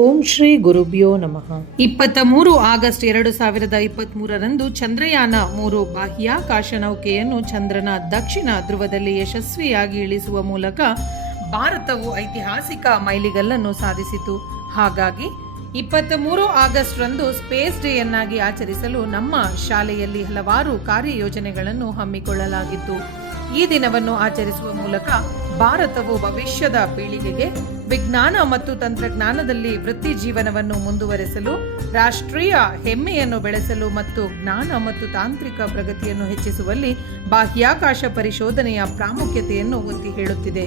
ಓಂ ಶ್ರೀ ಗುರುಭ್ಯೋ ನಮಃ. 23 ಆಗಸ್ಟ್ 2023ರಂದು ಚಂದ್ರಯಾನ 3 ಬಾಹ್ಯಾಕಾಶ ನೌಕೆಯನ್ನು ಚಂದ್ರನ ದಕ್ಷಿಣ ಧ್ರುವದಲ್ಲಿ ಯಶಸ್ವಿಯಾಗಿ ಇಳಿಸುವ ಮೂಲಕ ಭಾರತವು ಐತಿಹಾಸಿಕ ಮೈಲಿಗಲ್ಲನ್ನು ಸಾಧಿಸಿತು. ಹಾಗಾಗಿ 23 ಆಗಸ್ಟ್ ರಂದು ಸ್ಪೇಸ್ ಡೇಯನ್ನಾಗಿ ಆಚರಿಸಲು ನಮ್ಮ ಶಾಲೆಯಲ್ಲಿ ಹಲವಾರು ಕಾರ್ಯಯೋಜನೆಗಳನ್ನು ಹಮ್ಮಿಕೊಳ್ಳಲಾಗಿತ್ತು. ಈ ದಿನವನ್ನು ಆಚರಿಸುವ ಮೂಲಕ ಭಾರತವು ಭವಿಷ್ಯದ ಪೀಳಿಗೆಗೆ ವಿಜ್ಞಾನ ಮತ್ತು ತಂತ್ರಜ್ಞಾನದಲ್ಲಿ ವೃತ್ತಿ ಜೀವನವನ್ನು ಮುಂದುವರೆಸಲು, ರಾಷ್ಟ್ರೀಯ ಹೆಮ್ಮೆಯನ್ನು ಬೆಳೆಸಲು ಮತ್ತು ಜ್ಞಾನ ಮತ್ತು ತಾಂತ್ರಿಕ ಪ್ರಗತಿಯನ್ನು ಹೆಚ್ಚಿಸುವಲ್ಲಿ ಬಾಹ್ಯಾಕಾಶ ಪರಿಶೋಧನೆಯ ಪ್ರಾಮುಖ್ಯತೆಯನ್ನು ಒತ್ತಿ ಹೇಳುತ್ತಿದೆ.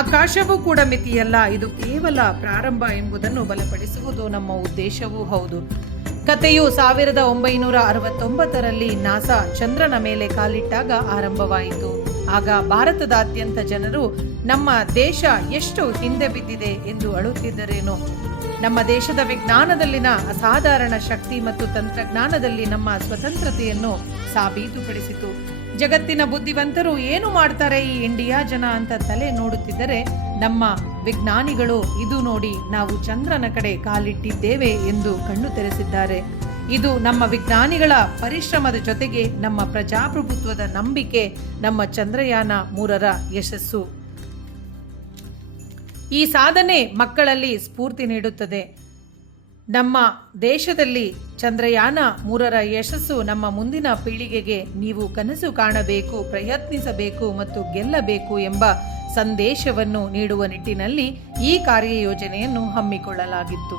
ಆಕಾಶವೂ ಕೂಡ ಮಿತಿಯಲ್ಲ, ಇದು ಕೇವಲ ಪ್ರಾರಂಭ ಎಂಬುದನ್ನು ಬಲಪಡಿಸುವುದು ನಮ್ಮ ಉದ್ದೇಶವೂ ಹೌದು. ಕಥೆಯು 1969ರಲ್ಲಿ ನಾಸಾ ಚಂದ್ರನ ಮೇಲೆ ಕಾಲಿಟ್ಟಾಗ ಆರಂಭವಾಯಿತು. ಆಗ ಭಾರತದಾದ್ಯಂತ ಜನರು ನಮ್ಮ ದೇಶ ಎಷ್ಟು ಹಿಂದೆ ಬಿದ್ದಿದೆ ಎಂದು ಅಳುತ್ತಿದ್ದರೇನೋ. ನಮ್ಮ ದೇಶದ ವಿಜ್ಞಾನದಲ್ಲಿನ ಅಸಾಧಾರಣ ಶಕ್ತಿ ಮತ್ತು ತಂತ್ರಜ್ಞಾನದಲ್ಲಿ ನಮ್ಮ ಸ್ವತಂತ್ರತೆಯನ್ನು ಸಾಬೀತುಪಡಿಸಿತು. ಜಗತ್ತಿನ ಬುದ್ಧಿವಂತರು ಏನು ಮಾಡ್ತಾರೆ ಈ ಇಂಡಿಯಾ ಜನ ಅಂತ ತಲೆ ನೋಡುತ್ತಿದ್ದರೆ, ನಮ್ಮ ವಿಜ್ಞಾನಿಗಳು ಇದು ನೋಡಿ ನಾವು ಚಂದ್ರನ ಕಡೆ ಕಾಲಿಟ್ಟಿದ್ದೇವೆ ಎಂದು ಕಣ್ಣು ತೆರೆಸಿದ್ದಾರೆ. ಇದು ನಮ್ಮ ವಿಜ್ಞಾನಿಗಳ ಪರಿಶ್ರಮದ ಜೊತೆಗೆ ನಮ್ಮ ಪ್ರಜಾಪ್ರಭುತ್ವದ ನಂಬಿಕೆ, ನಮ್ಮ ಚಂದ್ರಯಾನ 3ರ ಯಶಸ್ಸು. ಈ ಸಾಧನೆ ಮಕ್ಕಳಲ್ಲಿ ಸ್ಫೂರ್ತಿ ನೀಡುತ್ತದೆ. ನಮ್ಮ ದೇಶದಲ್ಲಿ ಚಂದ್ರಯಾನ 3ರ ಯಶಸ್ಸು ನಮ್ಮ ಮುಂದಿನ ಪೀಳಿಗೆಗೆ ನೀವು ಕನಸು ಕಾಣಬೇಕು, ಪ್ರಯತ್ನಿಸಬೇಕು ಮತ್ತು ಗೆಲ್ಲಬೇಕು ಎಂಬ ಸಂದೇಶವನ್ನು ನೀಡುವ ನಿಟ್ಟಿನಲ್ಲಿ ಈ ಕಾರ್ಯಯೋಜನೆಯನ್ನು ಹಮ್ಮಿಕೊಳ್ಳಲಾಗಿತ್ತು.